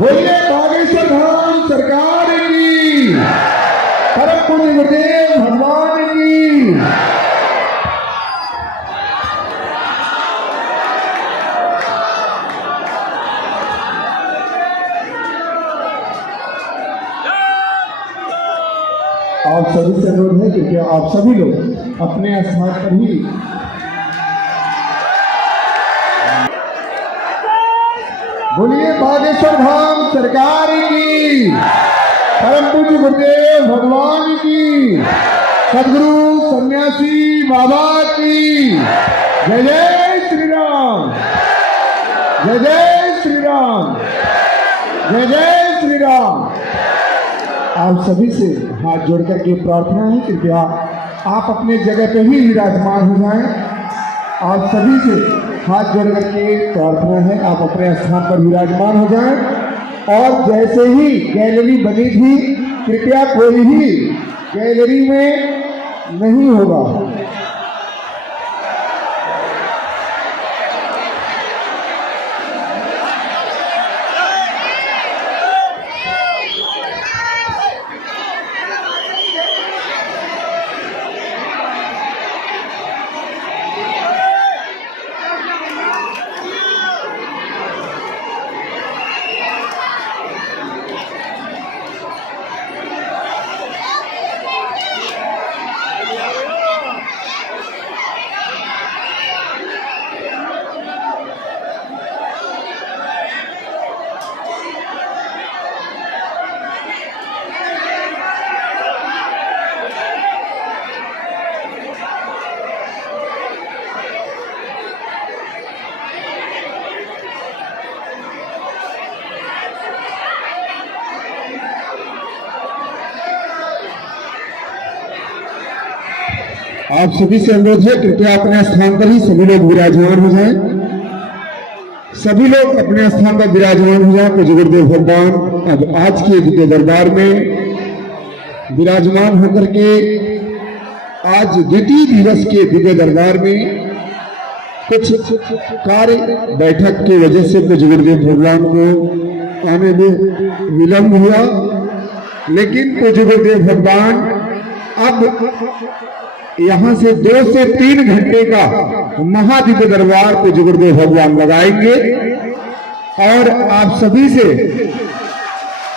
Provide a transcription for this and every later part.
बोलिए बागेश्वर धाम सरकार की, परम पूज्य गुरुदेव भगवान की। आप सभी से अनुरोध है कि आप सभी लोग अपने स्थान पर ही बोलिए बागेश्वर धाम सरकार की, परम पूज्य गुरुदेव भगवान की, सदगुरु सन्यासी बाबा की। जय जय श्री राम, जय जय श्री राम, जय जय श्री राम। आप सभी से हाथ जोड़कर के प्रार्थना है, कृपया आप अपने जगह पे ही विराजमान हो जाएं। आप सभी से हाथ जोड़ करके प्रार्थना है, आप अपने स्थान पर विराजमान हो जाएं। और जैसे ही गैलरी बनी थी, कृपया कोई भी गैलरी में नहीं होगा। आप सभी से अनुरोध है, कृपया अपने स्थान पर ही सभी लोग विराजमान हो जाएं। सभी लोग अपने स्थान पर विराजमान हो जाएं। पूज्य गुरुदेव भगवान अब आज के दिव्य दरबार में विराजमान होकर के आज द्वितीय दिवस के दिव्य दरबार में कुछ कार्य बैठक की वजह से पूज्य गुरुदेव भगवान को आने में विलंब हुआ, लेकिन पूज्य गुरुदेव भगवान अब यहाँ से 2 से 3 घंटे का महादिव्य दरबार पूज्य गुरुदेव भगवान लगाएंगे। और आप सभी से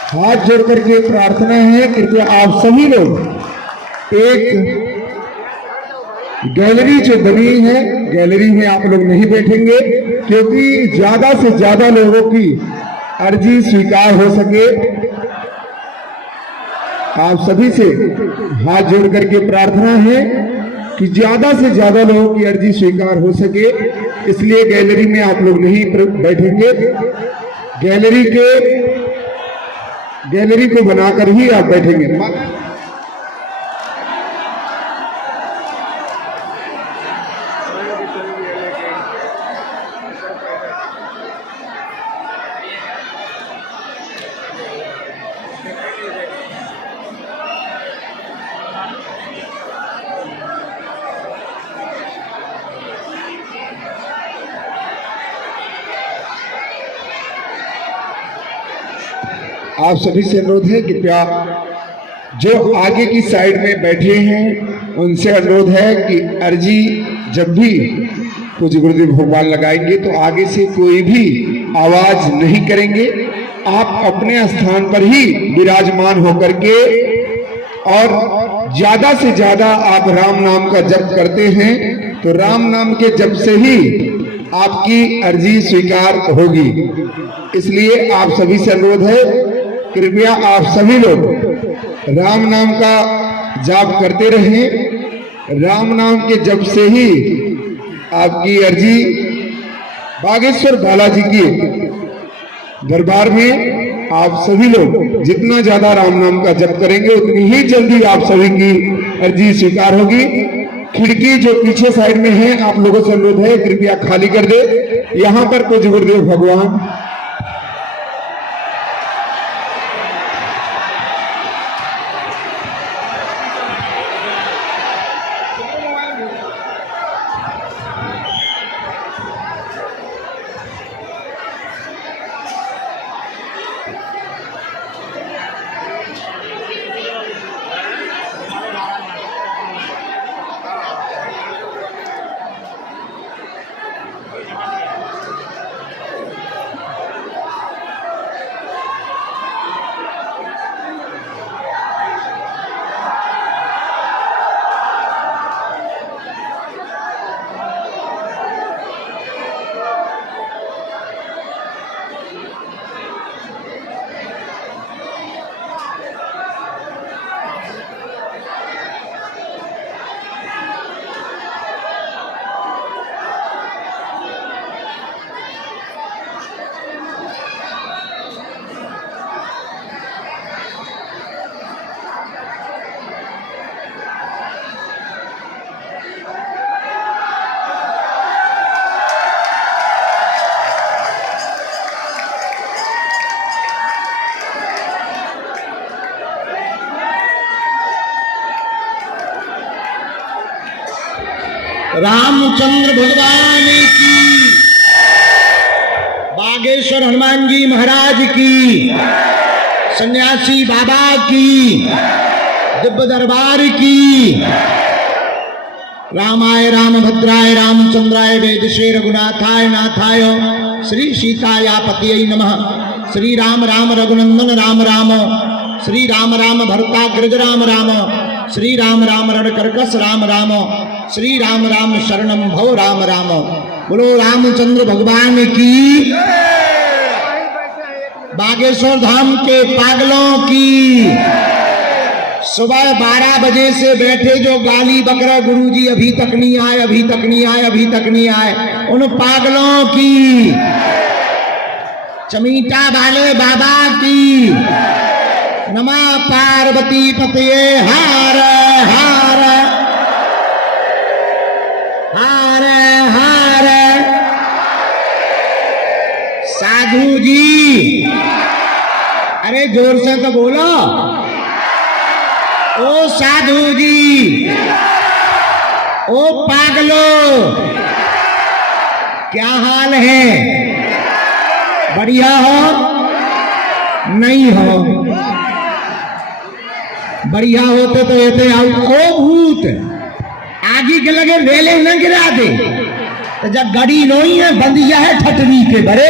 हाथ जोड़ करके प्रार्थना है, कृपया आप सभी लोग एक गैलरी जो बनी है, गैलरी में आप लोग नहीं बैठेंगे, क्योंकि ज्यादा से ज्यादा लोगों की अर्जी स्वीकार हो सके। आप सभी से हाथ जोड़ करके प्रार्थना है कि ज्यादा से ज्यादा लोगों की अर्जी स्वीकार हो सके, इसलिए गैलरी में आप लोग नहीं बैठेंगे। गैलरी को बनाकर ही आप बैठेंगे। आप सभी से अनुरोध है, कृपया जो आगे की साइड में बैठे हैं उनसे अनुरोध है कि अर्जी जब भी पूज्य गुरुदेव भगवान लगाएंगे तो आगे से कोई भी आवाज नहीं करेंगे। आप अपने स्थान पर ही विराजमान होकर के और ज्यादा से ज्यादा आप राम नाम का जप करते हैं तो राम नाम के जप से ही आपकी अर्जी स्वीकार होगी। इसलिए आप सभी से अनुरोध है, कृपया आप सभी लोग राम नाम का जाप करते रहें। राम नाम के जप से ही आपकी अर्जी बागेश्वर बालाजी की दरबार में आप सभी लोग जितना ज्यादा राम नाम का जप करेंगे उतनी ही जल्दी आप सभी की अर्जी स्वीकार होगी। खिड़की जो पीछे साइड में है, आप लोगों से अनुरोध है, कृपया खाली कर दे। यहाँ पर पूज्य गुरुदेव भगवान रामचंद्र भगवान की, बागेश्वर हनुमान जी महाराज की, सन्यासी बाबा की, दिव्य दरबार की। रामाय रामभद्राय रामचंद्राय वेदसे रघुनाथाय नाथाय श्री सीताया पतये नमः। श्री राम राम रघुनंदन राम राम, श्री राम राम भरताग्रज राम राम, श्री राम राम रणकर्कश राम राम, श्री राम राम शरणम भव राम राम। बोलो रामचंद्र भगवान की, बागेश्वर धाम के पागलों की। सुबह 12 बजे से बैठे जो गाली बकरा गुरुजी अभी तक नहीं आए, अभी तक नहीं आए, अभी तक नहीं आए, उन पागलों की। चमीटा वाले बाबा की। नमः पार्वती पतये हार हार हार हार। साधु जी, अरे जोर से तो बोलो। ओ साधु जी, ओ पागलो, क्या हाल है? बढ़िया हो? नहीं हो? बढ़िया होते तो ऐसे आओ। ओ भूत, आगे के लगे वेले न गिरा दे तो जब गड़ी नहीं है बंदिया है ठटरी के बड़े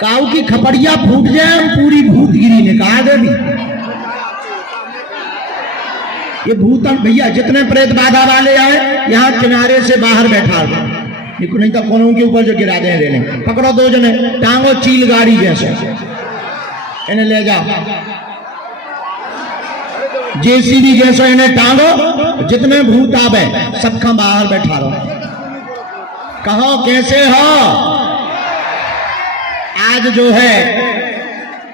काऊ की खपड़िया फूट जाए, पूरी भूतगिरी निकाल दे दी। ये भूतन भैया जितने प्रेत बाधा वाले आए यहाँ किनारे से बाहर बैठा दो, नहीं तो कोनों के ऊपर जो गिरा दे देने। पकड़ो 2 जने, टांगो चील गाड़ी जैसे, इन्हें ले जाओ। जेसीबी जैसा इन्हें टांगो, जितने भूत आवे सबका बाहर बैठा रहो। कहो कैसे हो? आज जो है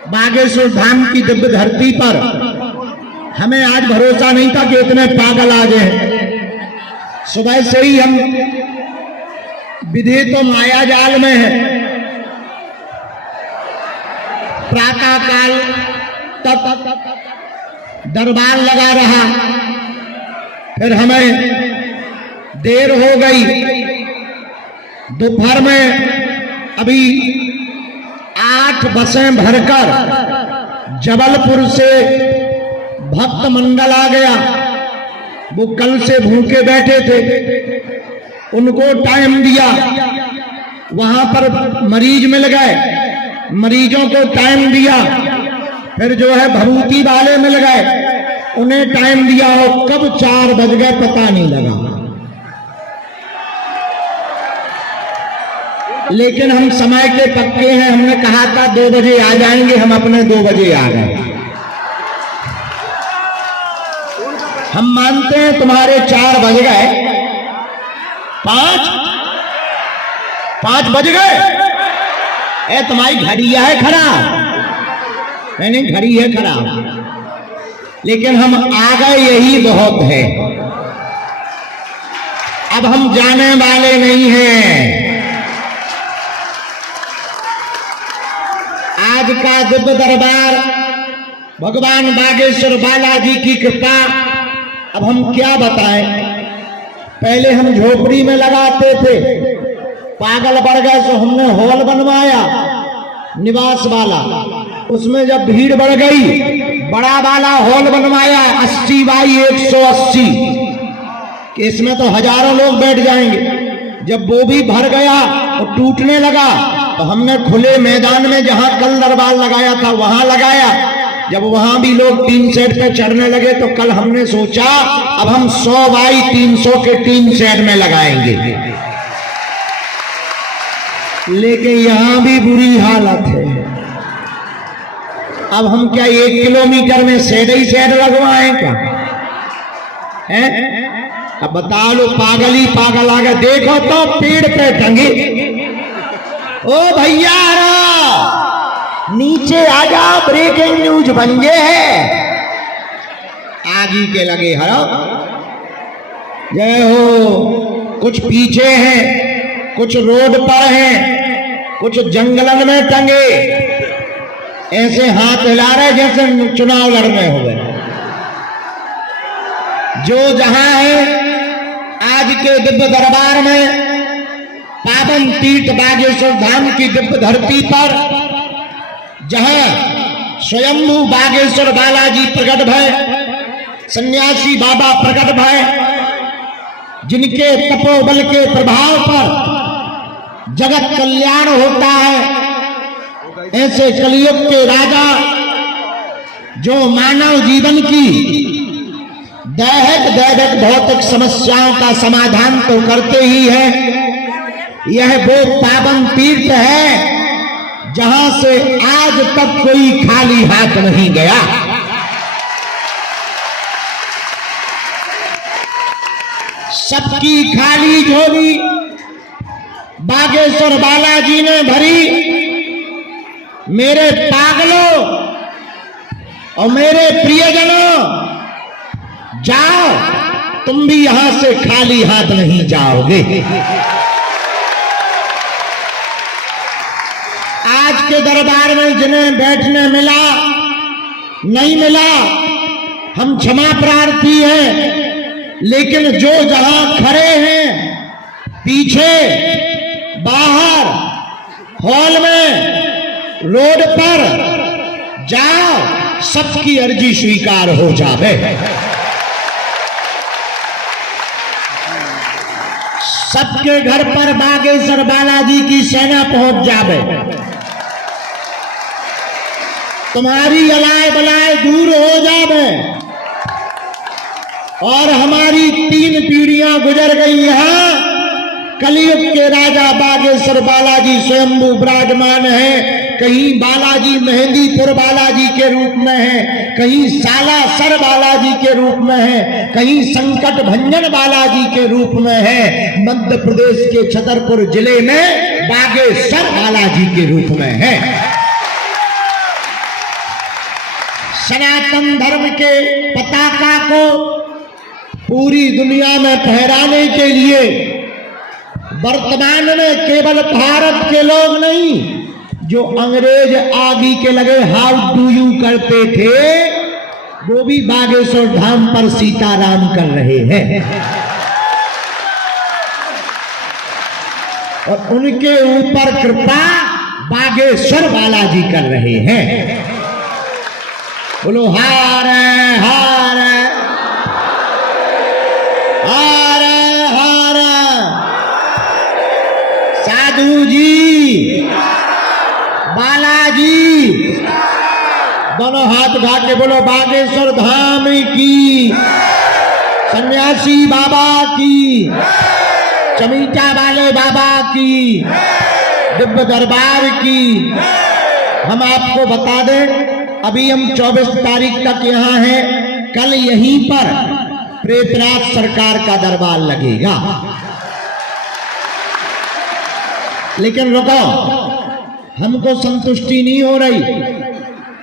बागेश्वर धाम की दिव्य धरती पर हमें आज भरोसा नहीं था कि इतने पागल आ गए। सुबह से ही हम विधि तो माया जाल में है। प्रातः काल तक दरबार लगा रहा, फिर हमें देर हो गई। दोपहर में अभी 8 बसें भरकर जबलपुर से भक्त मंडल आ गया। वो कल से भूखे बैठे थे, उनको टाइम दिया। वहां पर मरीज मिल गए, मरीजों को टाइम दिया। फिर जो है भभूति वाले मिल गए, उन्हें टाइम दिया। और कब 4 बज गए पता नहीं लगा। लेकिन हम समय के पक्के हैं। हमने कहा था 2 बजे आ जाएंगे, हम अपने 2 बजे आ गए। हम मानते हैं तुम्हारे 4 बज गए, 5 बज गए। ए तुम्हारी घड़िया है खराब? नहीं, घड़ी है खराब, लेकिन हम आ गए यही बहुत है। अब हम जाने वाले नहीं हैं। आज का दिव्य दरबार भगवान बागेश्वर बालाजी की कृपा। अब हम क्या बताएं? पहले हम झोपड़ी में लगाते थे, पागल बढ़ गए तो हमने हॉल बनवाया निवास वाला। उसमें जब भीड़ बढ़ गई, बड़ा वाला हॉल बनवाया 80 बाई 180 कि इसमें तो हजारों लोग बैठ जाएंगे। जब वो भी भर गया और टूटने लगा तो हमने खुले मैदान में जहां कल दरबार लगाया था वहां लगाया। जब वहां भी लोग टीन सेट पे चढ़ने लगे तो कल हमने सोचा अब हम 100 बाई 300 के टीन सेट में लगाएंगे। लेकिन यहां भी बुरी हालत है। अब हम क्या 1 किलोमीटर में सेड ही सेड लगवाएं क्या? अब बता लो, पागल ही पागल आ गए। देखो तो पेड़ पे टंगे। ओ भैया नीचे आ जाओ, ब्रेकिंग न्यूज बन गए है। आगे के लगे हरो जय हो। कुछ पीछे हैं, कुछ रोड पर हैं, कुछ जंगलन में टंगे। ऐसे हाथ हिला रहे जैसे चुनाव लड़ने हो गए। जो जहां है आज के दिव्य दरबार में पावन तीर्थ बागेश्वर धाम की दिव्य धरती पर जहां स्वयंभू बागेश्वर बालाजी प्रकट भय, सन्यासी बाबा प्रकट भय, जिनके तपोबल के प्रभाव पर जगत कल्याण होता है, ऐसे कलयुग के राजा जो मानव जीवन की दैहिक दैविक भौतिक समस्याओं का समाधान तो करते ही है, यह वो पावन तीर्थ है जहां से आज तक कोई खाली हाथ नहीं गया। सबकी खाली झोली बागेश्वर बालाजी ने भरी। मेरे पागलों और मेरे प्रियजनों, जाओ, तुम भी यहां से खाली हाथ नहीं जाओगे। आज के दरबार में जिन्हें बैठने मिला नहीं मिला, हम क्षमा प्रार्थी हैं, लेकिन जो जहां खड़े हैं, पीछे, बाहर, हॉल में, रोड पर, जाओ, सबकी अर्जी स्वीकार हो जावे। सबके घर पर बागेश्वर बालाजी की सेना पहुंच जावे। तुम्हारी अलाय बलाय दूर हो जावे। और हमारी 3 पीढ़ियां गुजर गई यहां। कलयुग के राजा बागेश्वर बालाजी स्वयंभू विराजमान है। कहीं बालाजी मेहंदीपुर बालाजी के रूप में है, कहीं सालासर बालाजी के रूप में है, कहीं संकट भंजन बालाजी के रूप में है, मध्य प्रदेश के छतरपुर जिले में बागेश्वर बालाजी के रूप में है। सनातन धर्म के पताका को पूरी दुनिया में फहराने के लिए वर्तमान में केवल भारत के लोग नहीं, जो अंग्रेज आदि के लगे हाउ डू यू करते थे, वो भी बागेश्वर धाम पर सीताराम कर रहे हैं। और उनके ऊपर कृपा बागेश्वर बालाजी कर रहे हैं। बोलो हार हार हार हार। साधु जी, बालाजी, दोनों हाथ उठा के बोलो बागेश्वर धाम की, सन्यासी बाबा की, चमीटा वाले बाबा की, दिव्य दरबार की। हम आपको बता दें, अभी हम 24 तारीख तक यहाँ हैं। कल यहीं पर प्रेतराज सरकार का दरबार लगेगा। लेकिन रुको, हमको संतुष्टि नहीं हो रही,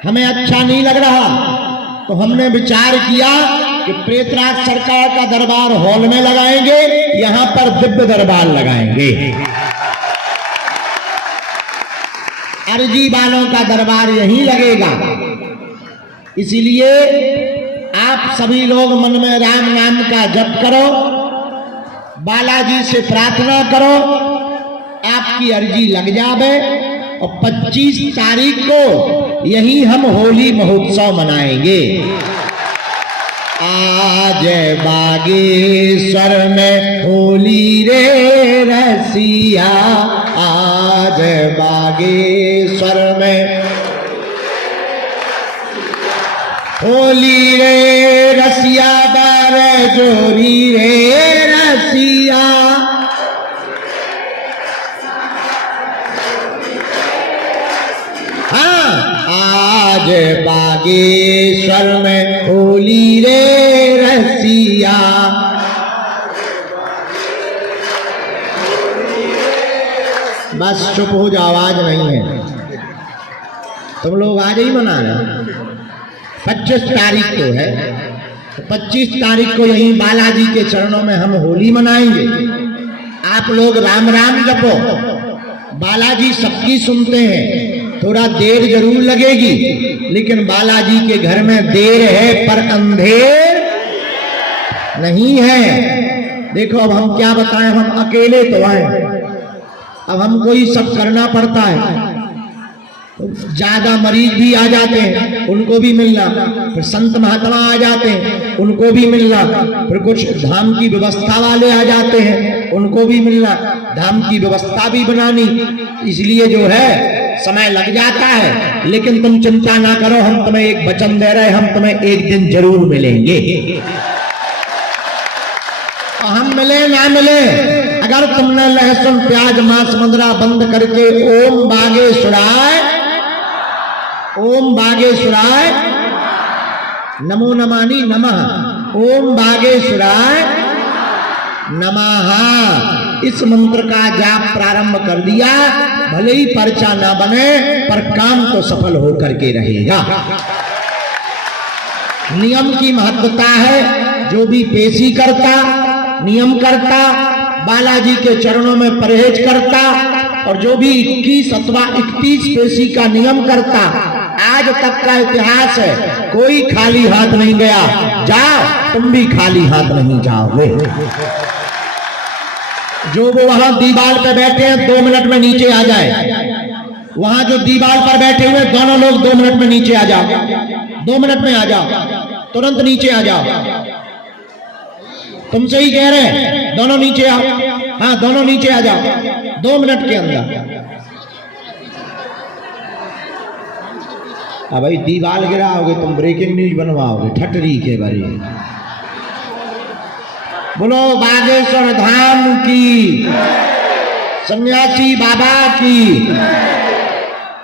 हमें अच्छा नहीं लग रहा, तो हमने विचार किया कि प्रेतराज सरकार का दरबार हॉल में लगाएंगे, यहां पर दिव्य दरबार लगाएंगे। अर्जी वालों का दरबार यहीं लगेगा। इसीलिए आप सभी लोग मन में राम नाम का जप करो, बालाजी से प्रार्थना करो, आपकी अर्जी लग जावे। और 25 तारीख को यही हम होली महोत्सव मनाएंगे। आज बागेश्वर में होली रे रसिया, आज बागेश्वर में होली रे रसिया, बार जोरी रे रसिया। आज बागेश्वर में होली रे रसिया। बस चुप हो जाओ, आवाज नहीं है। तुम लोग आज ही मना रहे। 25 तारीख को है, तो 25 तारीख को यहीं बालाजी के चरणों में हम होली मनाएंगे। आप लोग राम राम जपो। बालाजी सबकी सुनते हैं, थोड़ा देर जरूर लगेगी, लेकिन बालाजी के घर में देर है पर अंधेर नहीं है। देखो अब हम क्या बताएं, हम अकेले तो हैं, अब हमको ही सब करना पड़ता है। ज्यादा मरीज भी आ जाते हैं, उनको भी मिलना, फिर संत महात्मा आ जाते हैं, उनको भी मिलना, फिर कुछ धाम की व्यवस्था वाले आ जाते हैं, उनको भी मिलना, धाम की व्यवस्था भी बनानी, इसलिए जो है समय लग जाता है। लेकिन तुम चिंता ना करो, हम तुम्हें एक वचन दे रहे हैं, हम तुम्हें एक दिन जरूर मिलेंगे। हम मिले ना मिले, अगर तुमने लहसुन प्याज मांस मदिरा बंद करके ओम बागेश्वराय नमो नमानि नमः, ओम बागेश्वराय नमः इस मंत्र का जाप प्रारंभ कर दिया, भले ही पर्चा ना बने पर काम तो सफल होकर के रहेगा। नियम की महत्वता है, जो भी पेशी करता, नियम करता, बालाजी के चरणों में परहेज करता, और जो भी 21 अथवा 31 पेशी का नियम करता, आज तक का इतिहास है, कोई खाली हाथ नहीं गया। जाओ, तुम भी खाली हाथ नहीं जाओगे। जो वो वहां दीवार पे बैठे हैं 2 मिनट में नीचे आ जाए, वहां जो दीवार पर बैठे हुए दोनों लोग 2 मिनट में नीचे आ जाओ, 2 मिनट में आ जाओ, तुरंत नीचे आ जाओ। तुमसे ही कह रहे हैं, दोनों नीचे आओ। हाँ, दोनों नीचे आ जाओ 2 मिनट के अंदर। अब भाई दीवार गिराओगे तुम, ब्रेकिंग न्यूज बनवाओगे ठटरी के बारे। बोलो बागेश्वर धाम की, सन्यासी बाबा की।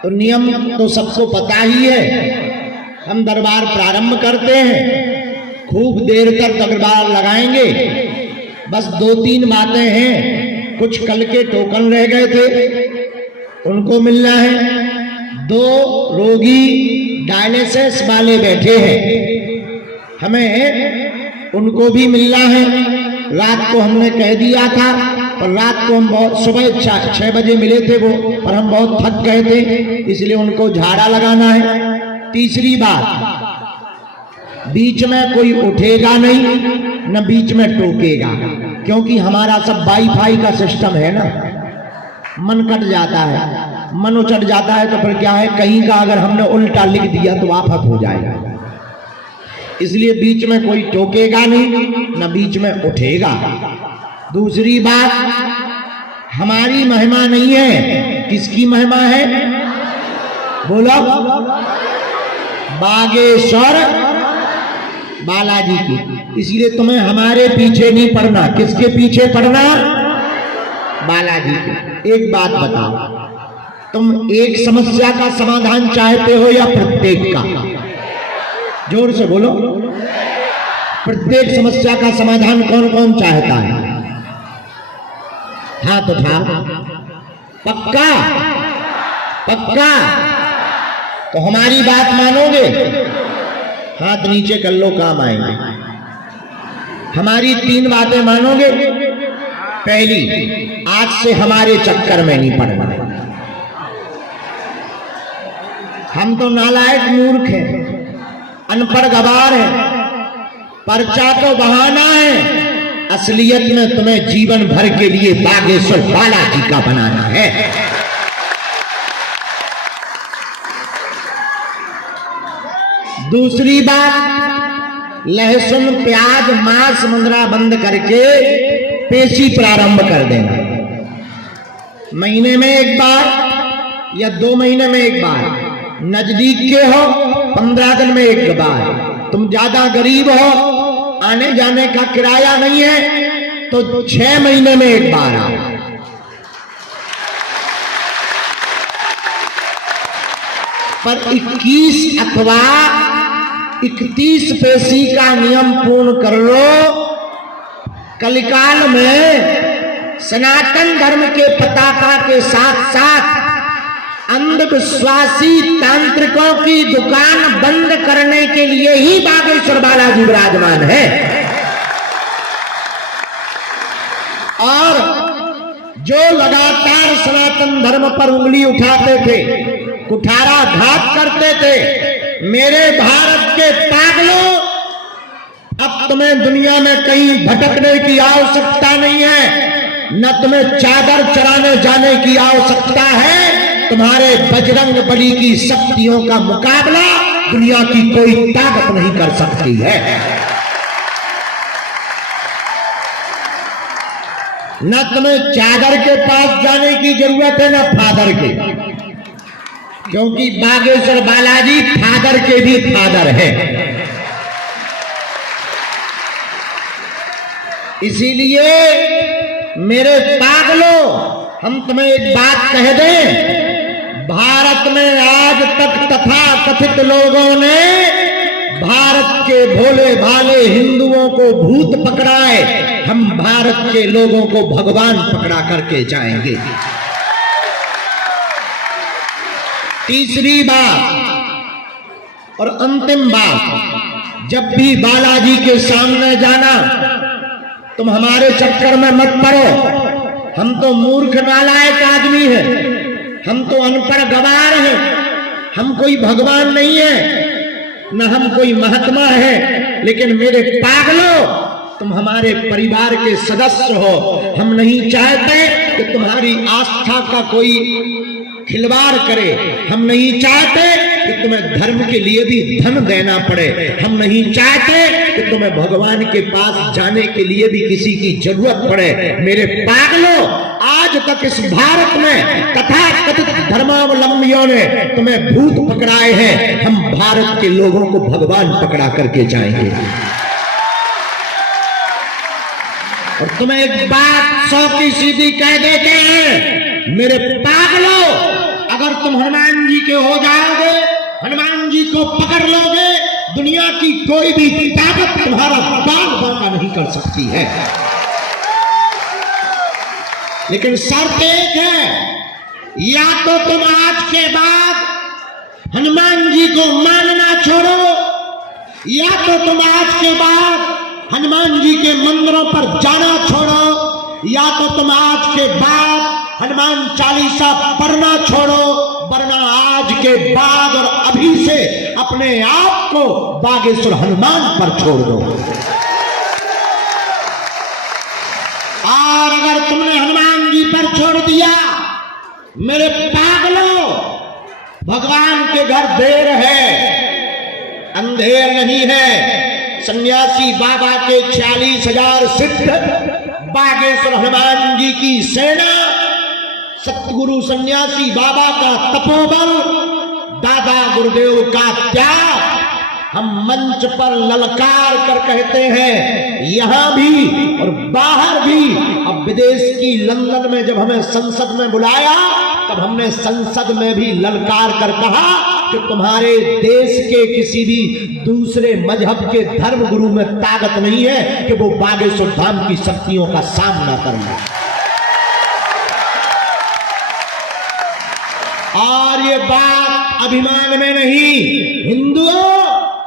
तो नियम तो सबको पता ही है। हम दरबार प्रारंभ करते हैं, खूब देर तक दरबार लगाएंगे। बस 2-3 बातें हैं, कुछ कल के टोकन रह गए थे, उनको मिलना है। 2 रोगी डायलिसिस वाले बैठे हैं, हमें उनको भी मिलना है। रात को हमने कह दिया था, पर रात को हम बहुत सुबह 6 बजे मिले थे वो, पर हम बहुत थक गए थे, इसलिए उनको झाड़ा लगाना है। तीसरी बात, बीच में कोई उठेगा नहीं, न बीच में टोकेगा, क्योंकि हमारा सब वाईफाई का सिस्टम है ना। मन कट जाता है, मन उचट जाता है, तो फिर क्या है, कहीं का अगर हमने उल्टा लिख दिया तो आफत हो जाएगा। इसलिए बीच में कोई टोकेगा नहीं, न बीच में उठेगा। दूसरी बात, हमारी महिमा नहीं है, किसकी महिमा है? बोलो, बागेश्वर बालाजी की। इसलिए तुम्हें हमारे पीछे नहीं पड़ना, किसके पीछे पड़ना? बालाजी के। एक बात बताओ, तुम एक समस्या का समाधान चाहते हो या प्रत्येक का? जोर से बोलो। प्रत्येक समस्या का समाधान कौन कौन चाहता है? हाथ उठा। पक्का? पक्का? तो हमारी बात मानोगे? हाथ नीचे कर लो, काम आएंगे। हमारी 3 बातें मानोगे? पहली, आज से हमारे चक्कर में नहीं पड़ना। हम तो नालायक मूर्ख हैं, अनपढ़ गवार हैं, पर्चा तो बहाना है, असलियत में तुम्हें जीवन भर के लिए बागेश्वर बालाजी का बनाना है। दूसरी बात, लहसुन प्याज मांस मदिरा बंद करके पेशी प्रारंभ कर देना। महीने में एक बार या 2 महीने में एक बार, नजदीक के हो 15 दिन में एक बार। तुम ज्यादा गरीब हो, आने जाने का किराया नहीं है, तो 6 महीने में एक बार आओ। पर 21 अथवा 31 पेशी का नियम पूर्ण कर लो। कलिकाल में सनातन धर्म के पताका के साथ साथ अंधविश्वासी तांत्रिकों की दुकान बंद करने के लिए ही बागेश्वर बालाजी विराजमान है। और जो लगातार सनातन धर्म पर उंगली उठाते थे, कुठाराघात करते थे, मेरे भारत के पागलों, अब तुम्हें दुनिया में कहीं भटकने की आवश्यकता नहीं है, न तुम्हें चादर चढ़ाने जाने की आवश्यकता है। तुम्हारे बजरंग बली की शक्तियों का मुकाबला दुनिया की कोई ताकत नहीं कर सकती है। न तुम्हें चादर के पास जाने की जरूरत है, न फादर के, क्योंकि बागेश्वर बालाजी फादर के भी फादर है। इसीलिए मेरे पागलों, हम तुम्हें एक बात कह दें, भारत में आज तक तथा कथित लोगों ने भारत के भोले भाले हिंदुओं को भूत पकड़ाए, हम भारत के लोगों को भगवान पकड़ा करके जाएंगे। तीसरी बात और अंतिम बात, जब भी बालाजी के सामने जाना तुम हमारे चक्कर में मत पड़ो। हम तो मूर्ख नालायक आदमी हैं, हम तो अनपढ़ गवार हैं, हम कोई भगवान नहीं है, न हम कोई महात्मा है। लेकिन मेरे पागलों, तुम हमारे परिवार के सदस्य हो। हम नहीं चाहते कि तुम्हारी आस्था का कोई खिलवाड़ करे। हम नहीं चाहते कि तुम्हें धर्म के लिए भी धन देना पड़े। हम नहीं चाहते कि तुम्हें भगवान के पास जाने के लिए भी किसी की जरूरत पड़े। मेरे पागलों, आज तक इस भारत में तथाकथित धर्मावलंबियों ने तुम्हें भूत पकड़ाए हैं, हम भारत के लोगों को भगवान पकड़ा करके जाएंगे। और तुम्हें एक बात 100 की सीधी कह देते हैं, मेरे पागलों, अगर तुम हनुमान जी के हो जाओगे, हनुमान जी को पकड़ लोगे, दुनिया की कोई भी ताकत तुम्हारा बाल बांका नहीं कर सकती है। लेकिन शर्त एक है, या तो तुम आज के बाद हनुमान जी को मानना छोड़ो, या तो तुम आज के बाद हनुमान जी के मंदिरों पर जाना छोड़ो, या तो तुम आज के बाद हनुमान चालीसा पढ़ना छोड़ो, वरना आज के बाद और अभी से अपने आप को बागेश्वर हनुमान पर छोड़ दो। और अगर तुमने हनुमान जी पर छोड़ दिया, मेरे पागलों, भगवान के घर देर है, अंधेर नहीं है। सन्यासी बाबा के 46,000 सिद्ध, बागेश्वर हनुमान जी की सेना, सतगुरु सन्यासी बाबा का तपोबल, दादा गुरुदेव का त्याग, हम मंच पर ललकार कर कहते हैं, यहां भी और बाहर भी। अब विदेश की लंदन में जब हमें संसद में बुलाया, तब हमने संसद में भी ललकार कर कहा कि तुम्हारे देश के किसी भी दूसरे मजहब के धर्म गुरु में ताकत नहीं है कि वो बागेश्वर धाम की शक्तियों का सामना कर ले। और ये बात अभिमान में नहीं, हिंदुओं,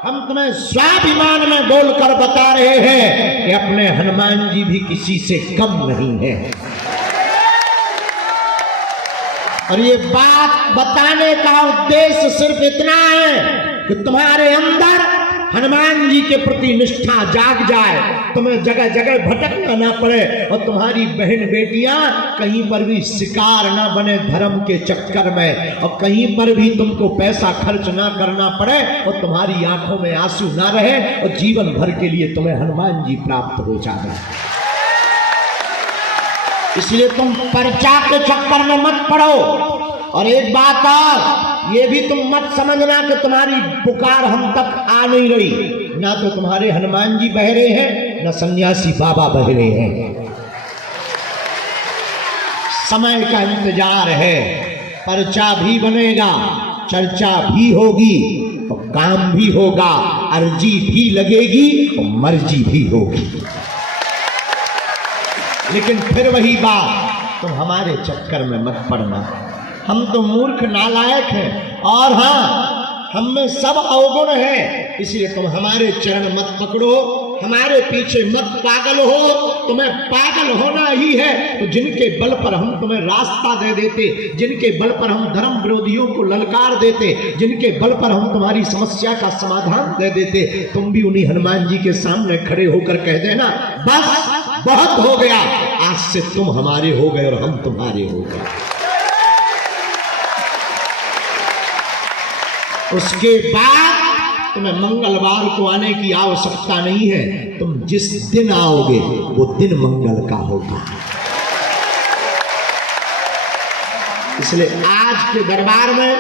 हम तुम्हें स्वाभिमान में बोलकर बता रहे हैं कि अपने हनुमान जी भी किसी से कम नहीं है। और ये बात बताने का उद्देश्य सिर्फ इतना है कि तुम्हारे अंदर हनुमान जी के प्रति निष्ठा जाग जाए, तुम्हें जगह जगह भटकना ना पड़े, और तुम्हारी बहन बेटियां कहीं पर भी शिकार ना बने धर्म के चक्कर में, और कहीं पर भी तुमको पैसा खर्च ना करना पड़े, और तुम्हारी आंखों में आंसू ना रहे, और जीवन भर के लिए तुम्हें हनुमान जी प्राप्त हो जाए। इसलिए तुम पर्चा के चक्कर में मत पड़ो। और एक बात और, ये भी तुम मत समझना कि तुम्हारी पुकार हम तक आ नहीं रही, ना तो तुम्हारे हनुमान जी बहरे हैं, ना सन्यासी बाबा बहरे हैं। समय का इंतजार है, पर्चा भी बनेगा, चर्चा भी होगी, और काम भी होगा, अर्जी भी लगेगी, और मर्जी भी होगी। लेकिन फिर वही बात, तुम हमारे चक्कर में मत पड़ना। हम तो मूर्ख नालायक हैं, और हाँ, हम में सब अवगुण है, इसलिए तुम हमारे चरण मत पकड़ो, हमारे पीछे मत पागल हो, तुम्हें पागल होना ही है तो जिनके बल पर हम तुम्हें रास्ता दे देते, जिनके बल पर हम धर्म विरोधियों को ललकार देते, जिनके बल पर हम तुम्हारी समस्या का समाधान दे देते, तुम भी उन्हीं हनुमान जी के सामने खड़े होकर कह देना बस बहुत हो गया, आज से तुम हमारे हो गए और हम तुम्हारे हो गए। उसके बाद तुम्हें मंगलवार को आने की आवश्यकता नहीं है, तुम जिस दिन आओगे वो दिन मंगल का होगा। इसलिए आज के दरबार में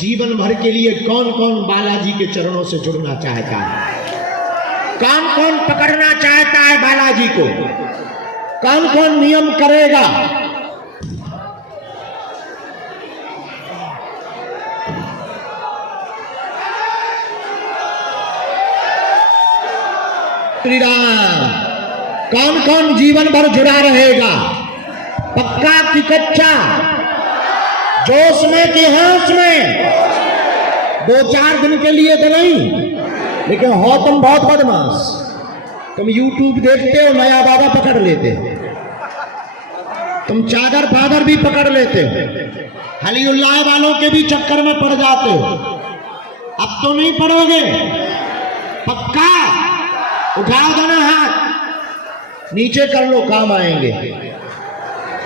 जीवन भर के लिए कौन कौन बालाजी के चरणों से जुड़ना चाहता है, कौन कौन पकड़ना चाहता है बालाजी को, कौन कौन नियम करेगा? श्री राम। कौन कौन जीवन भर जुड़ा रहेगा? पक्का कि कच्चा? जोश में कि होश में? 2-4 दिन के लिए तो नहीं, लेकिन हो तुम बहुत बदमाश। तुम YouTube देखते हो, नया बाबा पकड़ लेते हो, तुम चादर फादर भी पकड़ लेते हो, हलीउल्लाह वालों के भी चक्कर में पड़ जाते हो। अब तो नहीं पड़ोगे, पक्का? उठाओ दोनों हाथ नीचे कर लो, काम आएंगे।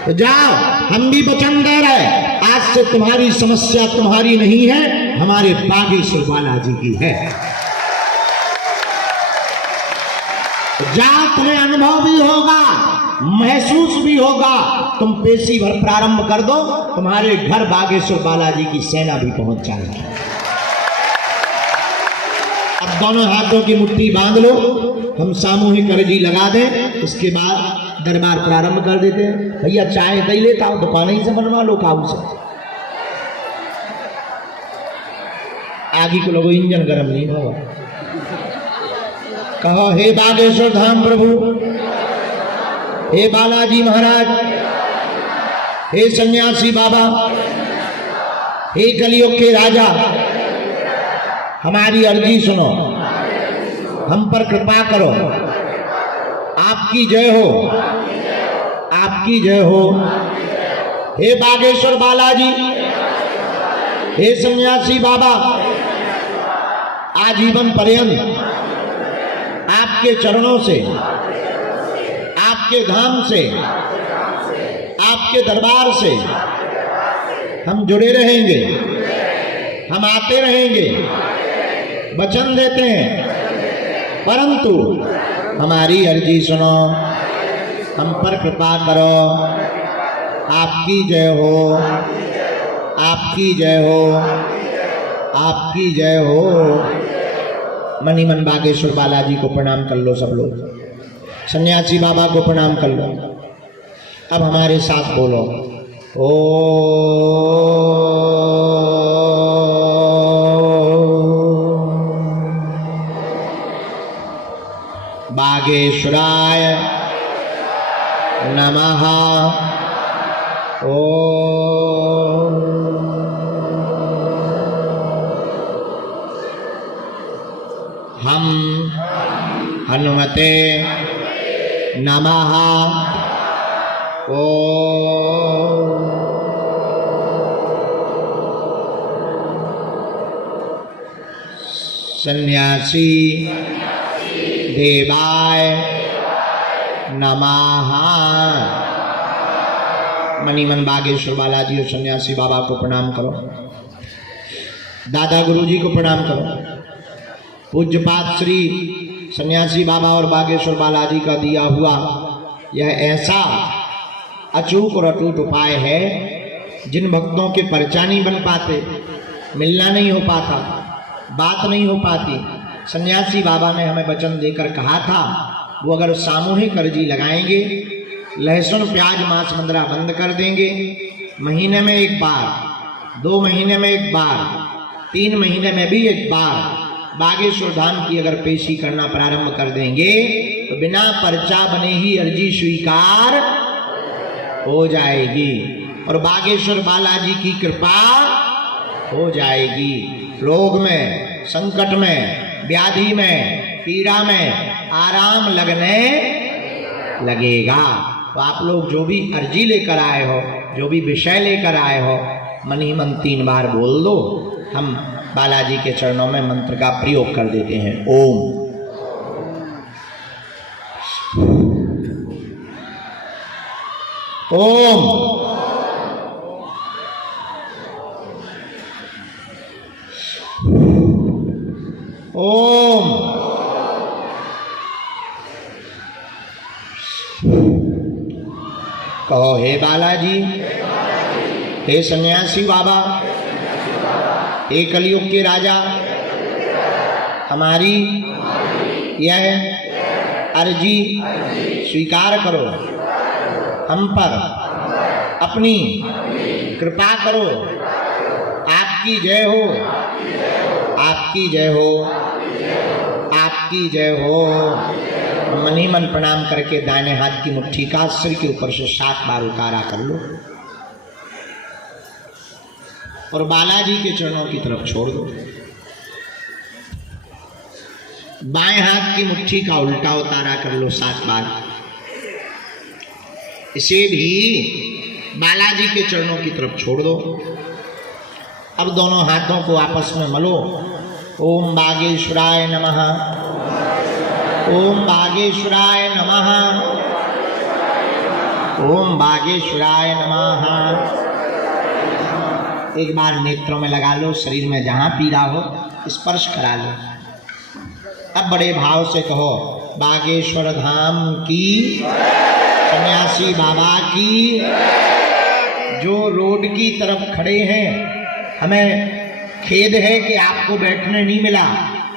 तो जाओ, हम भी वचन दे रहे, आज से तुम्हारी समस्या तुम्हारी नहीं है, हमारे बागेश्वर बालाजी की है। जाओ, तुम्हें अनुभव भी होगा, महसूस भी होगा, तुम पेशी भर प्रारंभ कर दो, तुम्हारे घर बागेश्वर बालाजी की सेना भी पहुंच जाएगी। अब दोनों हाथों की मुट्ठी बांध लो, हम सामूहिक अर्जी लगा दें, उसके बाद दरबार प्रारंभ कर देते हैं। भैया चाय दे लेता हूं, दुकान ही से बनवा लो काबू से। आगे को लोगों इंजन गर्म नहीं होगा। कहो हे बागेश्वर धाम प्रभु, हे बालाजी महाराज, हे सन्यासी बाबा, हे कलियुग के राजा, हमारी अर्जी सुनो, हम पर कृपा करो, आपकी जय हो, आपकी जय हो। हे बागेश्वर बालाजी, हे सन्यासी बाबा, आजीवन पर्यंत आपके चरणों से, आपके धाम से, आपके दरबार से हम जुड़े रहेंगे, हम आते रहेंगे, वचन देते हैं। परंतु हमारी अर्जी सुनो, हम पर कृपा करो, आपकी जय हो, आपकी जय हो, आपकी जय हो। मनी मन बागेश्वर बालाजी को प्रणाम कर लो सब लोग, सन्यासी बाबा को प्रणाम कर लो। अब हमारे साथ बोलो, ओ बागेश्वराय नमः। ओम हम हनुमते नमः। ओम सन्यासी देवाय नमः। मणिमन बागेश्वर बालाजी और सन्यासी बाबा को प्रणाम करो, दादा गुरुजी को प्रणाम करो। पूज्यपाद श्री सन्यासी बाबा और बागेश्वर बालाजी का दिया हुआ यह ऐसा अचूक और अटूट उपाय है, जिन भक्तों के पर्चा नहीं बन पाते, मिलना नहीं हो पाता, बात नहीं हो पाती, सन्यासी बाबा ने हमें वचन देकर कहा था, वो अगर सामूहिक अर्जी लगाएंगे, लहसुन प्याज मांस मंदरा बंद कर देंगे, महीने में एक बार, 2 महीने में एक बार, 3 महीने में भी एक बार बागेश्वर धाम की अगर पेशी करना प्रारंभ कर देंगे, तो बिना पर्चा बने ही अर्जी स्वीकार हो जाएगी और बागेश्वर बालाजी की कृपा हो जाएगी। रोग में, संकट में, व्याधि में, पीड़ा में आराम लगने लगेगा। तो आप लोग जो भी अर्जी लेकर आए हो, जो भी विषय लेकर आए हो, मन ही मन 3 बार बोल दो। हम बालाजी के चरणों में मंत्र का प्रयोग कर देते हैं। ओम। ओम। ओम। कहो, हे बालाजी, हे सन्यासी बाबा, हे कलयुग के राजा, हमारी यह अर्जी स्वीकार करो, हम पर अपनी कृपा करो। आपकी जय हो, आपकी जय हो, आपकी जय हो। मन ही मन प्रणाम करके दाहिने हाथ की मुट्ठी का सिर के ऊपर से 7 बार उतारा कर लो और बालाजी के चरणों की तरफ छोड़ दो। बाएं हाथ की मुट्ठी का उल्टा उतारा कर लो 7 बार। इसे भी बालाजी के चरणों की तरफ छोड़ दो। अब दोनों हाथों को आपस में मलो। ओम बागेश्वराय नमः, ओम बागेश्वराय नमः, ओम बागेश्वराय नमः। एक बार नेत्रों में लगा लो, शरीर में जहां पीड़ा हो स्पर्श करा लो। अब बड़े भाव से कहो, बागेश्वर धाम की, सन्यासी बाबा की। जो रोड की तरफ खड़े हैं, हमें खेद है कि आपको बैठने नहीं मिला।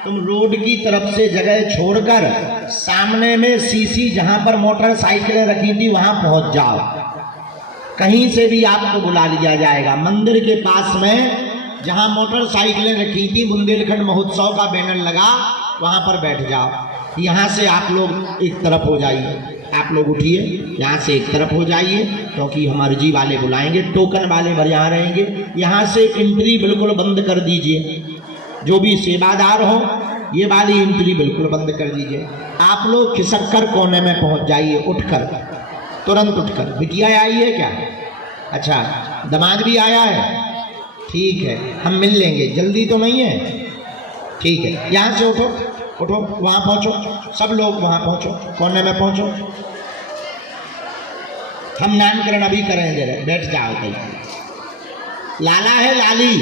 तुम रोड की तरफ से जगह छोड़कर सामने में सीसी जहां पर मोटरसाइकिलें रखी थी वहां पहुंच जाओ। कहीं से भी आपको बुला लिया जाएगा। मंदिर के पास में जहां मोटरसाइकिलें रखी थी, बुंदेलखंड महोत्सव का बैनर लगा, वहां पर बैठ जाओ। यहाँ से आप लोग एक तरफ हो जाइए, आप लोग उठिए, यहाँ से एक तरफ हो जाइए, क्योंकि हम अर्जी वाले बुलाएंगे, टोकन वाले भर यहाँ रहेंगे। यहाँ से एंट्री बिल्कुल बंद कर दीजिए। जो भी सेवादार हो, ये वाली एंट्री बिल्कुल बंद कर दीजिए। आप लोग खिसक कर कोने में पहुँच जाइए, उठकर, तुरंत उठकर। बिटिया आई है क्या? अच्छा, दामाद भी आया है? ठीक है, हम मिल लेंगे। जल्दी तो नहीं है? ठीक है, यहाँ से उठो, उठो, वहाँ पहुँचो, सब लोग वहाँ पहुँचो, कोने में पहुँचो। हम नामकरण अभी करेंगे, बैठ जाओ। कहीं लाला है, लाली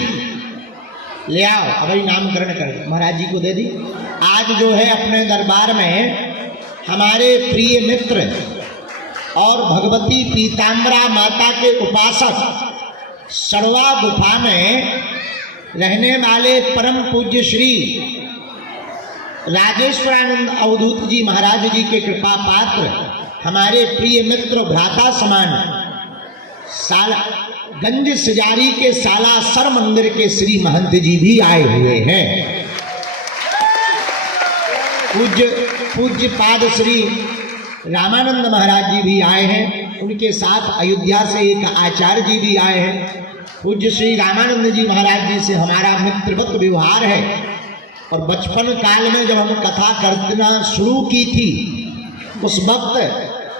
ले आओ, अभी नामकरण कर महाराज जी को दे दी। आज जो है अपने दरबार में हमारे प्रिय मित्र और भगवती पीताम्बरा माता के उपासक, सरवा गुफा में रहने वाले परम पूज्य श्री राजेश्वरानंद अवधूत जी महाराज जी के कृपा पात्र, हमारे प्रिय मित्र भ्राता समान गंज सजारी के सालासर मंदिर के श्री महंत जी भी आए हुए हैं। पूज्य पाद श्री रामानंद महाराज जी भी आए हैं। उनके साथ अयोध्या से एक आचार्य जी भी आए हैं। पूज्य श्री रामानंद जी महाराज जी से हमारा मित्रवत व्यवहार है और बचपन काल में जब हम कथा करना शुरू की थी, उस वक्त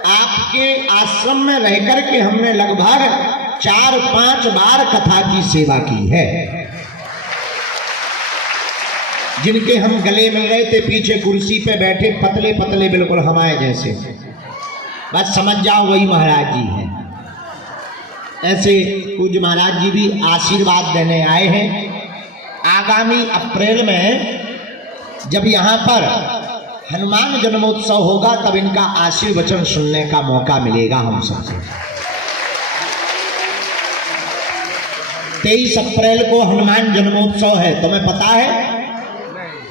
आपके आश्रम में रहकर के हमने लगभग 4-5 बार कथा की सेवा की है। जिनके हम गले मिल रहे थे, पीछे कुर्सी पे बैठे, पतले पतले बिल्कुल हमारे जैसे, बस समझ जाओ वही महाराज जी हैं। ऐसे पूज्य महाराज जी भी आशीर्वाद देने आए हैं। आगामी अप्रैल में जब यहाँ पर हनुमान जन्मोत्सव होगा, तब इनका आशीर्वचन सुनने का मौका मिलेगा हम सबसे। 23 अप्रैल को हनुमान जन्मोत्सव है, तुम्हें पता है?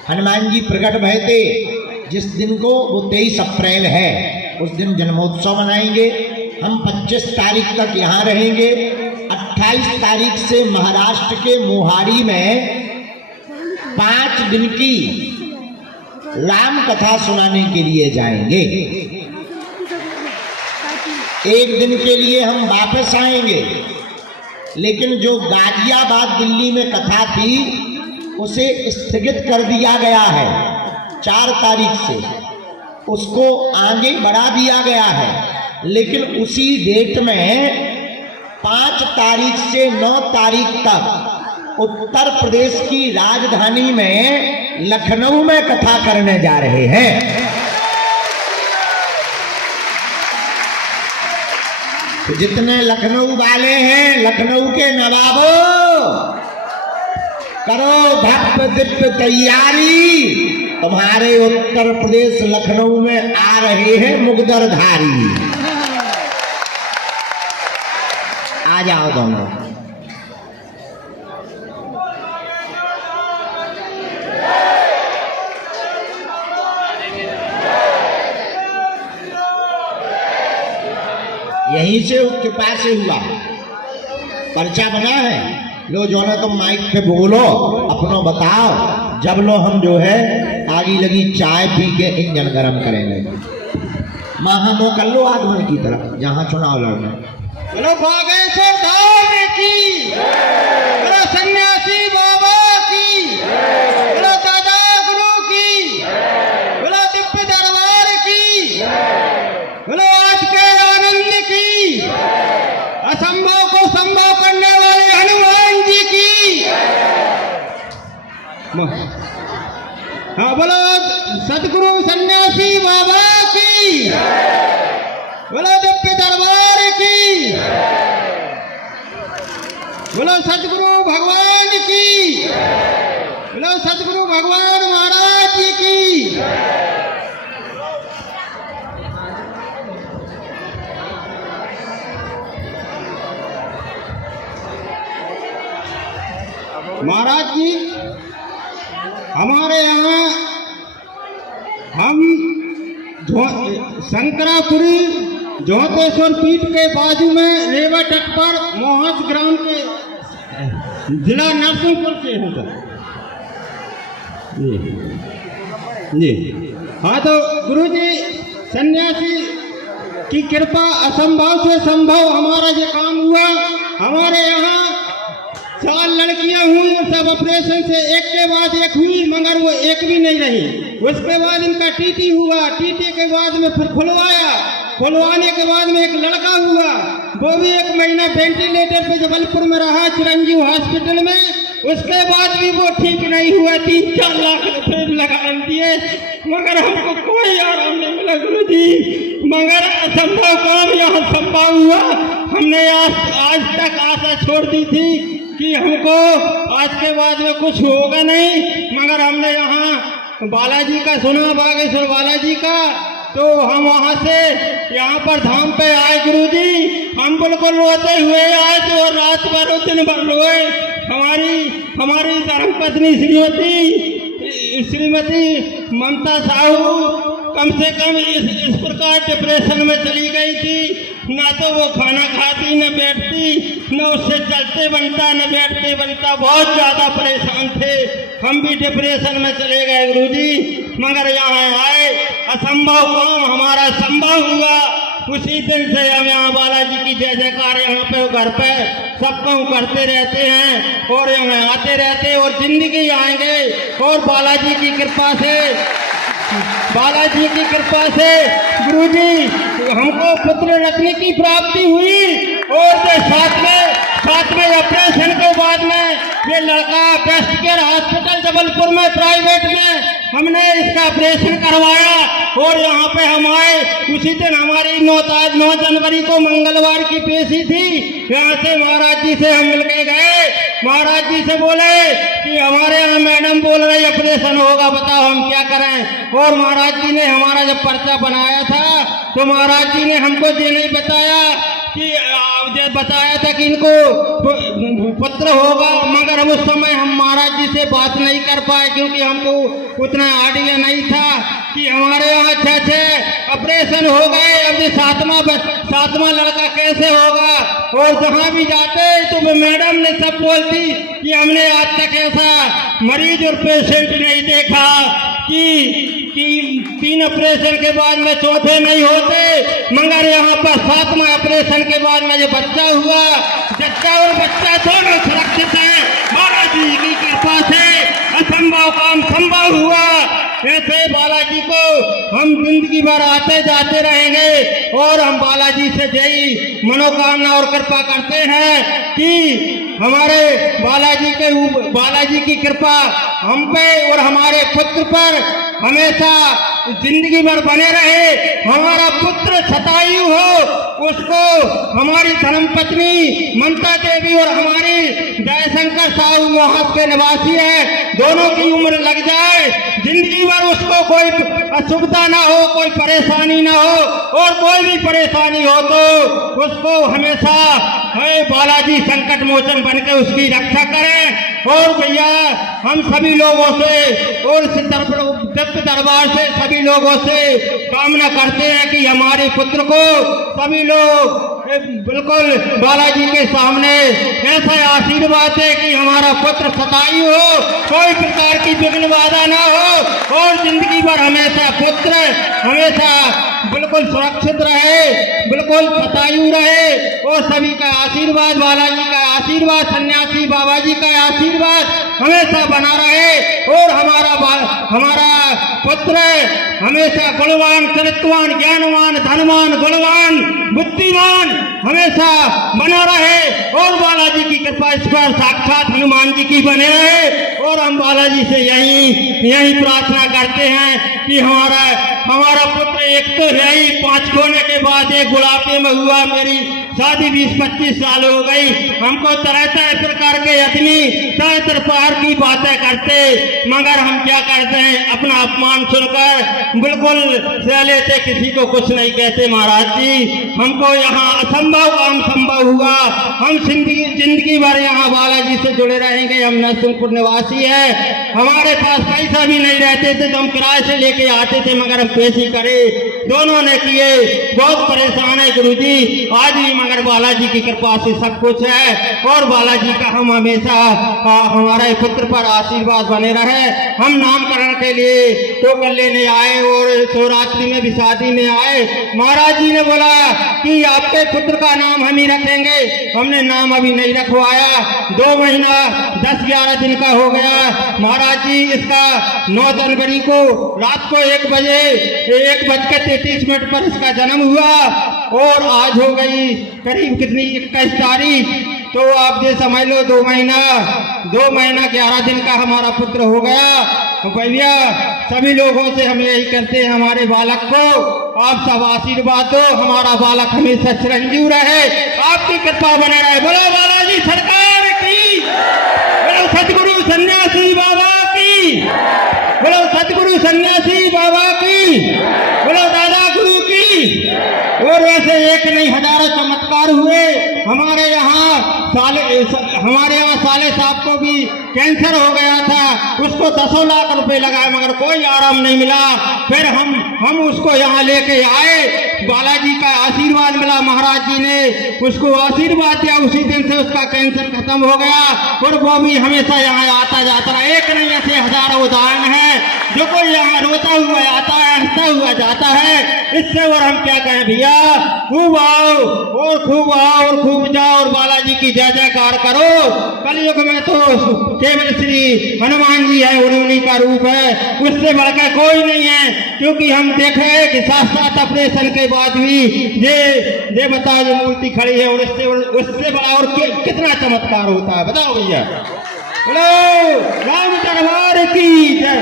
हनुमान जी प्रकट भय थे जिस दिन को, वो 23 अप्रैल है। उस दिन जन्मोत्सव मनाएंगे। हम 25 तारीख तक यहाँ रहेंगे। 28 तारीख से महाराष्ट्र के मोहारी में 5 दिन की राम कथा सुनाने के लिए जाएंगे। 1 दिन के लिए हम वापस आएंगे, लेकिन जो गाजियाबाद दिल्ली में कथा थी उसे स्थगित कर दिया गया है 4 तारीख से। उसको आगे बढ़ा दिया गया है, लेकिन उसी डेट में 5 तारीख से 9 तारीख तक उत्तर प्रदेश की राजधानी में लखनऊ में कथा करने जा रहे हैं। तो जितने लखनऊ वाले हैं, लखनऊ के नवाबों, करो भव्य दिव्य तैयारी, तुम्हारे उत्तर प्रदेश लखनऊ में आ रहे हैं मुगदरधारी। आ जाओ दोनों। यहीं से कृपा से हुआ, पर्चा बना है। लो जो ना तुम माइक पे बोलो, अपना बताओ। जब लो हम जो है आगी लगी चाय पी के इंजन गरम करेंगे। माँ हम वो कर लो आगमन की तरफ जहाँ चुनाव लड़ना। बोलो बागेश्वर धाम की, बोलो सन्यासी बाबा की, बोलो दादा गुरु की, बोलो दिव्य दरबार की, बोलो आज के आनंद की, असंभव को संभव करने वाले हनुमान जी की। हाँ बोलो सदगुरु सन्यासी बाबा की, बोलो दिव्य दरबार की, बोलो सदगुरु भगवान की, बोलो सदगुरु भगवान महाराज जी की। महाराज जी, हमारे यहाँ हम शंकरापुरी ज्योतेश्वर पीठ के बाजू में रेवा तट पर मोहस ग्राम के जिला नरसिंहपुर से हैं सर। जी हाँ, तो गुरु जी सन्यासी की कृपा, असंभव से संभव हमारा ये काम हुआ। हमारे यहाँ 4 लड़कियां हुई, सब ऑपरेशन से एक के बाद एक हुई, मगर वो एक भी नहीं रही। उसके बाद इनका टीटी हुआ, टीटी के बाद में फिर खुलवाया, खुलवाने के बाद में एक लड़का हुआ, वो भी 1 महीना वेंटिलेटर पे जबलपुर में रहा, चिरंजीव हॉस्पिटल में। उसके बाद भी वो ठीक नहीं हुआ, 3-4 लाख रुपए लगा दिए, मगर हमको कोई आराम नहीं मिला गुरु जी। मगर असंभव काम यहाँ संभव हुआ। हमने आज तक आशा छोड़ दी थी कि हमको आज के बाद में कुछ होगा नहीं, मगर हमने यहाँ बालाजी का सुना, बागेश्वर बालाजी का, तो हम वहाँ से यहाँ पर धाम पे आए गुरु जी। हम बिल्कुल रोते हुए आए, तो रात भर दिन भर रोए। हमारी धर्मपत्नी श्रीमती ममता साहू कम से कम इस प्रकार डिप्रेशन में चली गई थी। ना तो वो खाना खाती, न बैठती, न उससे चलते बनता, न बैठते बनता। बहुत ज्यादा परेशान थे, हम भी डिप्रेशन में चले गए गुरुजी। मगर यहाँ आए, असंभव काम हमारा संभव हुआ। उसी दिन से हम यहाँ बालाजी की जय जयकार यहाँ पे घर पे सब काम करते रहते हैं और यहाँ आते रहते और जिंदगी आएंगे। और बालाजी की कृपा से गुरुजी हमको पुत्र रत्न की प्राप्ति हुई। और साथ में ऑपरेशन के बाद में ये लड़का बेस्ट केयर हॉस्पिटल जबलपुर में प्राइवेट में हमने इसका ऑपरेशन करवाया। और यहाँ पे हम आए, उसी दिन हमारी 9 जनवरी को मंगलवार की पेशी थी। यहाँ से महाराज जी से हम मिलके गए, महाराज जी से बोले कि हमारे यहाँ मैडम बोल रही ऑपरेशन होगा, बताओ हम क्या करें। और महाराज जी ने हमारा जब पर्चा बनाया था तो महाराज जी ने हमको ये नहीं बताया था कि इनको पुत्र होगा। मगर हम उस समय हम महाराज जी से बात नहीं कर पाए, क्योंकि हमको उतना आइडिया नहीं था कि हमारे यहाँ 6 ऑपरेशन हो गए। अब ये 7वां लड़का कैसे होगा। और जहाँ भी जाते तो मैडम ने सब बोलती कि हमने आज तक ऐसा मरीज और पेशेंट नहीं देखा कि 3 ऑपरेशन के बाद में चौथे नहीं होते। मगर यहाँ पर 7वां ऑपरेशन के बाद में जो बच्चा हुआ, जच्चा और बच्चा दोनों सुरक्षित है। महाराज जी की कृपा से असंभव काम संभव हुआ। ऐसे बालाजी को हम जिंदगी भर आते जाते रहेंगे और हम बालाजी से यही मनोकामना और कृपा करते हैं कि हमारे बालाजी की कृपा हम पे और हमारे पुत्र पर हमेशा जिंदगी भर बने रहे। हमारा पुत्र शतायु हो, उसको हमारी धर्मपत्नी ममता देवी और हमारी जयशंकर साहू मोहस के निवासी है, दोनों की उम्र लग जाए, जिंदगी भर उसको कोई असुविधा ना हो, कोई परेशानी ना हो, और कोई भी परेशानी हो तो उसको हमेशा बालाजी संकट मोचन बनकर उसकी रक्षा करें। और भैया हम सभी लोगों से और दत्त दरबार से सभी लोगों से कामना करते हैं कि हमारे पुत्र को सभी लोग बिल्कुल बालाजी के सामने ऐसा आशीर्वाद दे कि हमारा पुत्र शतायु हो, कोई प्रकार की विघ्न बाधा ना हो और जिंदगी भर हमेशा पुत्र हमेशा बिल्कुल सुरक्षित रहे, बिल्कुल शतायु रहे और सभी का आशीर्वाद, बालाजी का आशीर्वाद, सन्यासी बाबा जी का आशीर्वाद हमेशा बना रहे और हमारा पुत्र हमेशा गुणवान, चरित्रवान, ज्ञानवान, धनवान, गुणवान, बुद्धिमान हमेशा बना रहे और बालाजी की कृपा इस पर साक्षात हनुमान जी की बने रहे। और हम बालाजी से यही प्रार्थना करते हैं कि हमारा पुत्र एक तो है ही, 5 खोने के बाद एक बुढ़ापे में हुआ, मेरी शादी 20-25 साल हो गई, हमको तरह तरह प्रकार के आदमी तरह तरह प्रकार की बातें करते, मगर हम क्या करते हैं, अपना अपमान सुनकर बिल्कुल सह लेते, किसी को कुछ नहीं कहते। महाराज जी हमको यहाँ असंभव काम संभव हुआ, हम जिंदगी भर यहाँ बालाजी से जुड़े रहेंगे। हम नरसिंहपुर निवासी है, हमारे पास पैसा भी नहीं रहते थे तो हम किराए से लेके आते थे, मगर हम पेशी करे दोनों ने किए, बहुत परेशान है गुरुजी आज भी, मगर बालाजी की कृपा से सब कुछ है और बालाजी का हम हमेशा हमारे पुत्र पर आशीर्वाद बने रहे। हम नामकरण के लिए टोकन लेने आए और शिवरात्रि में भी शादी में आए, महाराज जी ने बोला कि आपके पुत्र का नाम हम ही रखेंगे। हमने नाम अभी नहीं रखवाया, 2 महीना 10-11 दिन का हो गया। महाराज जी इसका 9 जनवरी को रात को 1:33 पर इसका जन्म हुआ और आज हो गई करीब कितनी 21 तारीख, तो आप ये समझ लो 2 महीना 11 दिन का हमारा पुत्र हो गया। तो भैया सभी लोगों से हम यही करते हैं, हमारे बालक को आप सब आशीर्वाद दो, हमारा बालक हमेशा चिरंजीव रहे, आपकी कृपा बने रहे। बोलो बालाजी सरकार की, बोलो सतगुरु सन्यासी बाबा की, बोलो सतगुरु सन्यासी बाबा की, बोलो दादा गुरु की। और वैसे एक नहीं हजारों चमत्कार हुए। हमारे यहाँ साले साहब को भी कैंसर हो गया था, उसको 10 लाख रुपए लगाए मगर कोई आराम नहीं मिला। फिर हम उसको यहाँ लेके आए, बालाजी का आशीर्वाद मिला, महाराज जी ने उसको आशीर्वाद दिया, उसी दिन से उसका कैंसर खत्म हो गया और वो भी हमेशा यहाँ आता जाता रहा। एक नहीं ऐसे हजारों उदाहरण है, जो कोई यहाँ रोता हुआ आता है, हंसता हुआ जाता है। इससे और हम क्या कहें भैया, खूब आओ और खूब जाओ और बालाजी की जय जयकार करो। कलयुग में तो केवल श्री हनुमान जी है, उन्हीं का रूप है, उससे बढ़कर कोई नहीं है। क्योंकि हम देख रहे हैं कि साथ ऑपरेशन के बाद भी ये बताओ जो मूर्ति खड़ी है और उससे बड़ा और कितना चमत्कार होता है, बताओ भैया। बोलो राम दरबार की जय,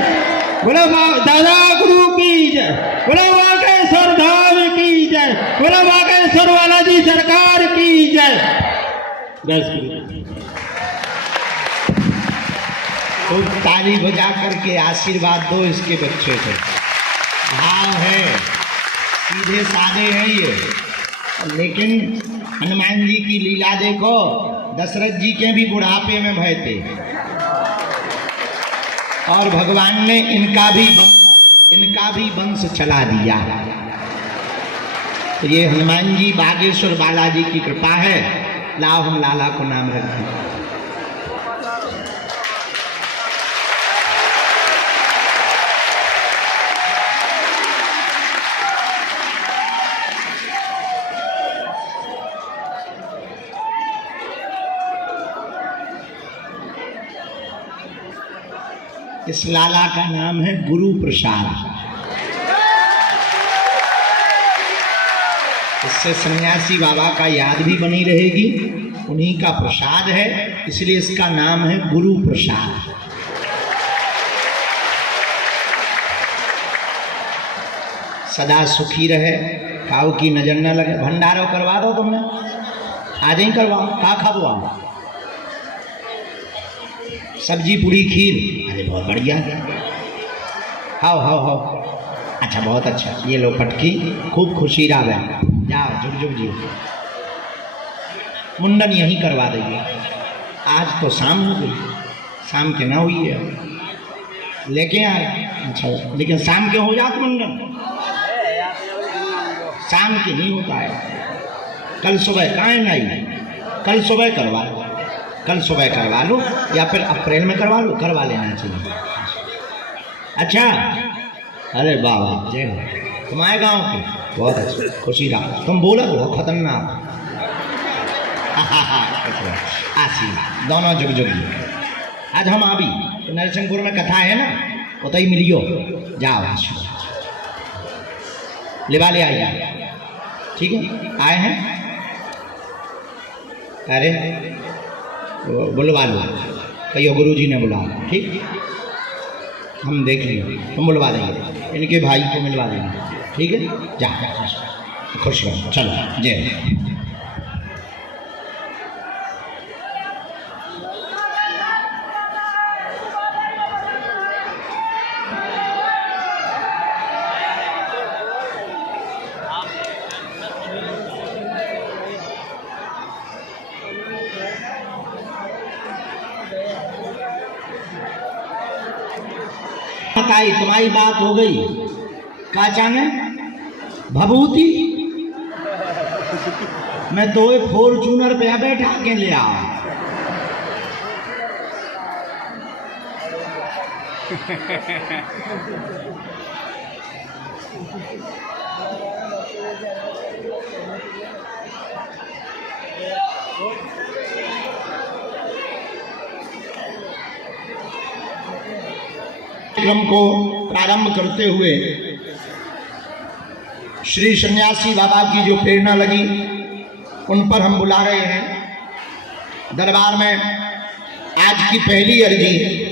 बोलो दादा गुरु की जय, बोलो बागेश्वर धाम की जय, बोलो बागेश्वर बालाजी सरकार की जय। तो ताली बजा करके आशीर्वाद दो इसके बच्चे को। भाव है, सीधे साधे हैं ये, लेकिन हनुमान जी की लीला देखो, दशरथ जी के भी बुढ़ापे में भय थे और भगवान ने इनका भी वंश चला दिया। तो ये हनुमान जी बागेश्वर बालाजी की कृपा है। लाओ हम लाला को नाम रखें। इस लाला का नाम है गुरु प्रसाद। इससे सन्यासी बाबा का याद भी बनी रहेगी, उन्हीं का प्रसाद है, इसलिए इसका नाम है गुरु प्रसाद। सदा सुखी रहे, काऊ की नजर न लगे। भंडारो करवा दो तुमने, आज ही करवाओ, का खाबो सब्जी पूरी खीर, अरे बहुत बढ़िया, हाओ अच्छा, बहुत अच्छा, ये लो पटकी, खूब खुशी रहा, जाओ जुग जुग जियो। मुंडन यहीं करवा देंगे, आज तो शाम हो गई, शाम के ना हुई है, लेके आए। अच्छा, लेकिन शाम के हो जात मुंडन, शाम के नहीं होता है। कल सुबह काहे नहीं, कल सुबह करवा लो, कल सुबह करवा लो, या फिर अप्रैल में करवा लो, करवा लेना चाहिए। अच्छा, अरे बाबा जय हो, तुम्हारे गाँव के बहुत अच्छे, खुशी रहा। तुम बोला हो खतरनाक, आसी दोनों जुग जुग। आज हम अभी तो नरसिंहपुर में कथा है ना, उतई मिलियो, जाओ लेवा ले आइए, ठीक है। आए हैं, अरे बुलवा लो, कहियो गुरु जी ने बुलाया, ठीक, हम देख लेंगे, हम बुलवा देंगे, इनके भाई को मिलवा देंगे, ठीक है। जा खुश रहो, चलो जय। बताई तुम्हारी बात हो गई, का चाहे भभूति, मैं दो फॉर्चूनर पे बैठा के ले आ। कार्यक्रम को प्रारंभ करते हुए श्री सन्यासी बाबा की जो प्रेरणा लगी, उन पर हम बुला रहे हैं दरबार में। आज की पहली अर्जी